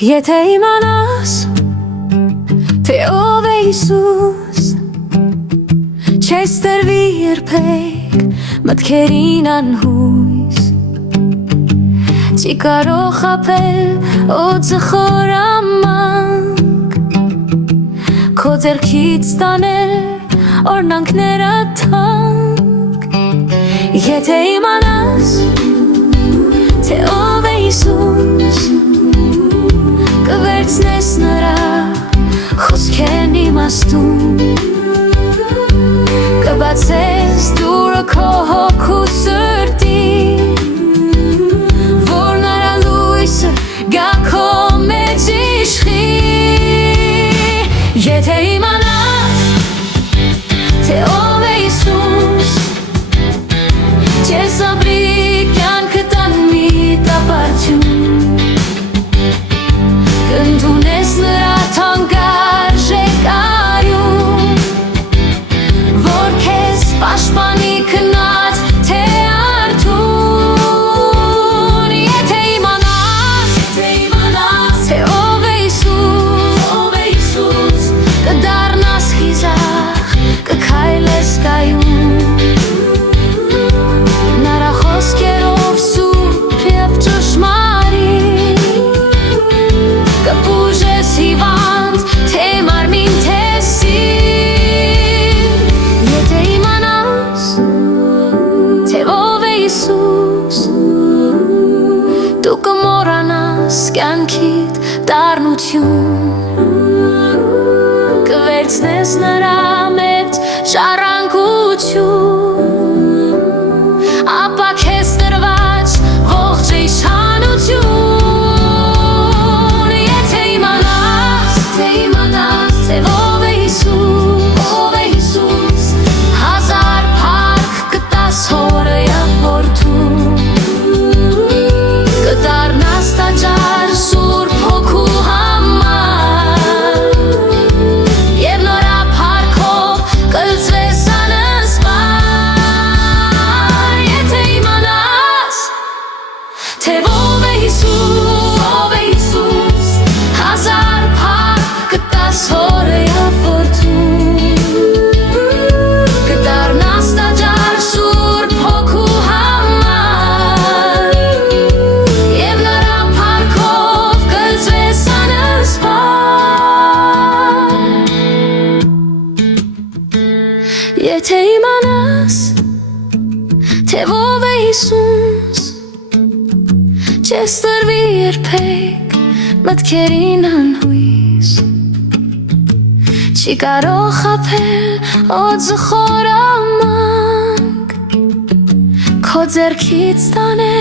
Եթե իմանաս, թե ով է Հիսուս, չես տրվի երբեք մտքերին անհույս, չի կարող խաբել օձը խորամանկ, քո ձեռքից տանել օրնանքները թանկ։ Եթե իմանաս, թե ով է Հիսուս, կվերցնես նրա խոսքերն իմաստուն, կբացես դուռը քո հոգու սրտին, որ նրա լույսը գա քո մեջ իշխի։ Եթե իմանաս, թե ով է Հիսուս, չես ապրի կյանքդ անմիջապարտություն, կընդունես նրա թանկարժեք արյուն, որ քեզ պաշտպանի քնած թե արթուն։ Եթե իմանաս, թե ով է Հիսուս, կդառնաս խիզախ, կքայլես կայուն, նրա խոսքերով սուրբ և ճշմարիտ, կպուժես հիվանդ, թե մարմին, թե սին։ Եթե իմանաս, թե ով է Հիսուս, դու կմոռանաս կյանքիդ դառնություն, կվերցնես նրա մեջ ժառանգություն, ապա քեզ տրված ողջ իշխանություն։ Եթե իմանաս, թե ով է Հիսուս, հազար փառք կտաս հորը և որդուն, կդառնաս տաճար Սուրբ Հոգու համար, և նրա փառքով կլցվես անսպար։ Եթե իմանաս, թե ով է Հիսուս, հազար փառք կտաս հորը և որդուն, կդառնաս տաճար Սուրբ Հոգու համար, և նրա փառքով կլցվես անսպար։ Եթե իմանաս, թե ով է Հիսուս, չես տրվի երբեք մտքերին անհույս, չի կարող խաբել օձը խորամանկ, քո ձեռքից տանել